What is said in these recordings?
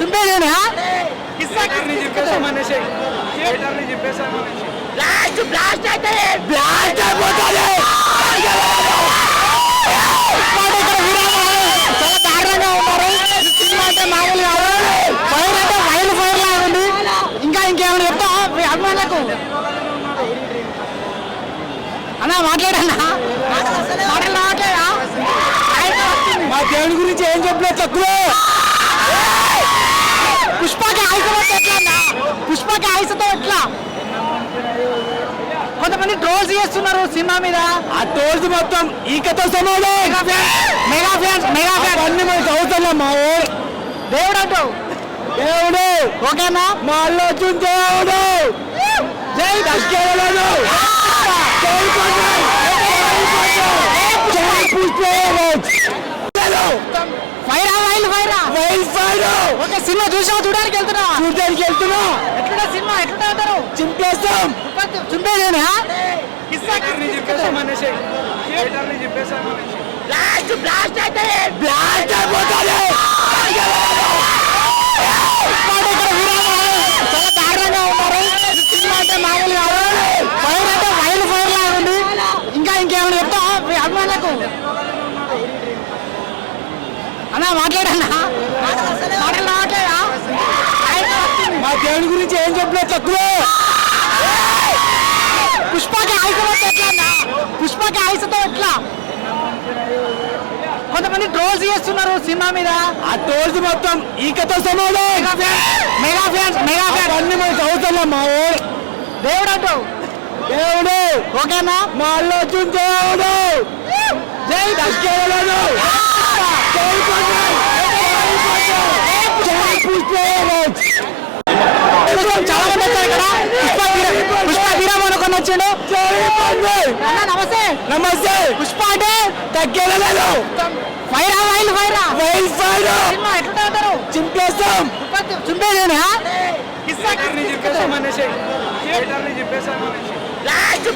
చుంపేదేనా blast అయితే blast అయిపోతుంది. చాలా దారుణంగా ఉన్నారు. సినిమా అంటే మామూలుగా ఫైర్ అంటే వైల్డ్ ఫైర్ లాగా ఉంది. ఇంకా ఇంకేమైనా చెప్తా మీ అభిమానులకు అన్నా మాట్లాడన్నా మాటలు రావట్లేదా? మా దేవుడి గురించి ఏం చెప్పలేదు తక్కువ. పుష్పకి ఆయుసతో ఎట్లా అన్నా? పుష్పకి ఆయుసతో ఎట్లా? కొంతమంది ట్రోల్స్ చేస్తున్నారు సినిమా మీద. ఆ ట్రోల్స్ మొత్తం ఈకతో సమానం. మెగా ఫ్యాన్స్ అన్ని మనకి చదువుతున్నాం. మా దేవుడు అంటూ దేవుడు ఓకేనా? మా అల్లు అర్జున్ దేవుడు. జై దశకేరళను ఒక సినిమా చూడడానికి వెళ్తున్నా. ఎట్లా సినిమా ఎట్లా అంటారు? చింపేస్తాం. చింపేదేనా బ్లాస్ట్ అయితే బ్లాస్ట్ అయిపోతుంది. చాలా దారుణంగా ఉన్నారు. సినిమా అంటే మామూలుగా ఫైర్ అంటే వైల్డ్ ఫైర్ లాగా ఉంది. ఇంకా ఇంకేమైనా చెప్తా మీ అభిమానులకు అన్నా మాట్లాడన్నా మాటలు రావట్లేదా? మా దేవుడి గురించి ఏం చెప్పలేదు తక్కువ. పుష్పకి ఆయుసతో ఎట్లా అన్నా? పుష్పకి ఆయుసతో ఎట్లా? కొంతమంది ట్రోల్స్ చేస్తున్నారు సినిమా మీద. ఆ ట్రోల్స్ మొత్తం ఈకతో సమానం. మెగా ఫ్యాన్స్ అన్ని మనకి చదువుతున్నాం. మా దేవుడు అంటూ దేవుడు ఓకేనా? మా అల్లు అర్జున్ దేవుడు. జై దశకేరళను చాలా మంది వచ్చారు ఇక్కడ. పుష్ప హీరోమోన్ కొన్ని వచ్చిండు. నమస్తే నమస్తే. పుష్ప అంటే తగ్గేలేదు. ఫైర్ వైల్డ్ ఫైర్ సినిమా ఎట్లా అంటారు? చింపేస్తాం. చింపేదేనా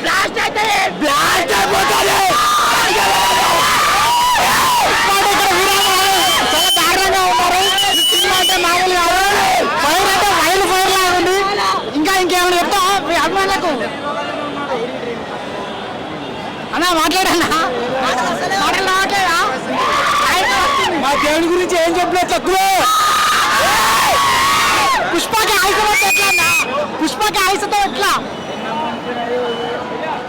బ్లాస్ట్ అయితే బ్లాస్ట్ అయిపోతుంది. చాలా దారుణంగా ఉన్నారు. సినిమా అంటే మామూలుగా ఫైర్ అంటే వైల్డ్ ఫైర్ లాగా ఉంది. ఇంకా ఇంకేమైనా చెప్తా మీ అభిమానులకు అన్నా మాట్లాడన్నా మాటలు రావట్లేదా? మా దేవుడి గురించి ఏం చెప్పలేదు తక్కువ. పుష్పకి ఆయుసతో ఎట్లా అన్నా? పుష్పకి ఆయుసతో ఎట్లా?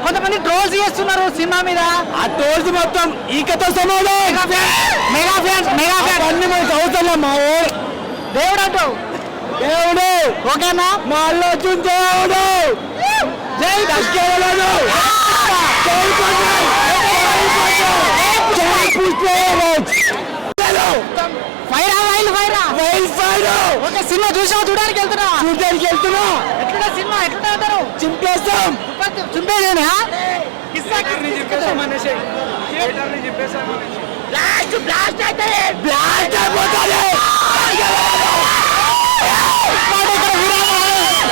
కొంతమంది ట్రోల్స్ చేస్తున్నారు సినిమా మీద. ఆ ట్రోల్స్ మొత్తం ఈకతో సమానం. మెగా ఫ్యాన్స్ అన్ని మనకి చదువుతున్నాం. మా దేవుడు అంటూ దేవుడు ఓకేనా? మా అల్లు అర్జున్ దేవుడు. జై దశకేరళను ఫైర్ వైల్డ్ ఫైర్ ఒక సినిమా చూడడానికి వెళ్తున్నా. ఎట్లా సినిమా ఎట్లా అంటారు? చింపేస్తాం. చింపేదేనా బ్లాస్ట్ అయితే బ్లాస్ట్ అయిపోతుంది.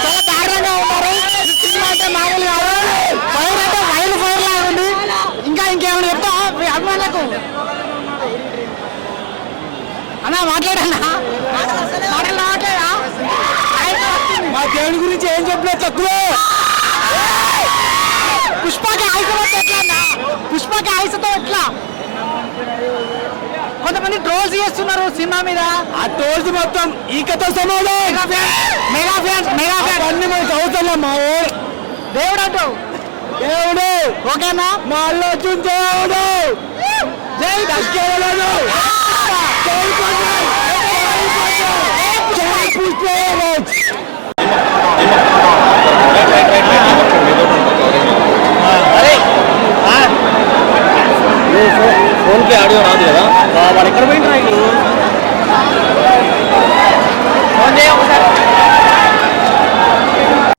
చాలా దారుణంగా ఉన్నారు. సినిమా అంటే మామూలుగా ఫైర్ అంటే వైల్డ్ ఫైర్ లాగా ఉంది. ఇంకా ఇంకేమైనా చెప్తా మీ అభిమానులకు అన్నా మాట్లాడన్నా మాటలు రావట్లేదా? మా దేవుడి గురించి ఏం చెప్పలేదు తక్కువ. పుష్పకి ఆయుసతో ఎట్లా అన్నా? పుష్పకి ఆయుసతో ఎట్లా? కొంతమంది ట్రోల్స్ చేస్తున్నారు సినిమా మీద. ఆ ట్రోల్స్ మొత్తం ఈకతో సమానం. మెగా ఫ్యాన్స్ అన్ని మనకి చదువుతున్నాం. మా దేవుడు అంటూ దేవుడు ఓకేనా? మా అల్లు అర్జున్ దేవుడు. జై దశకేరళను फोन के ऑडियो राదు కదా వాడు ఎక్కడ పోయిండ్రా